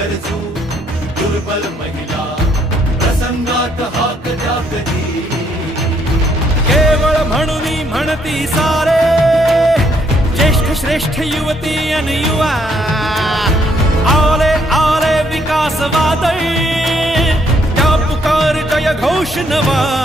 गरजू दुर्बल महिला प्रसंगात हाक द्या कधी केवळ म्हणून म्हणती सारे ज्येष्ठ श्रेष्ठ युवती आणि युवा आले आले विकास वादळी त्या पुकार जय घोष नवा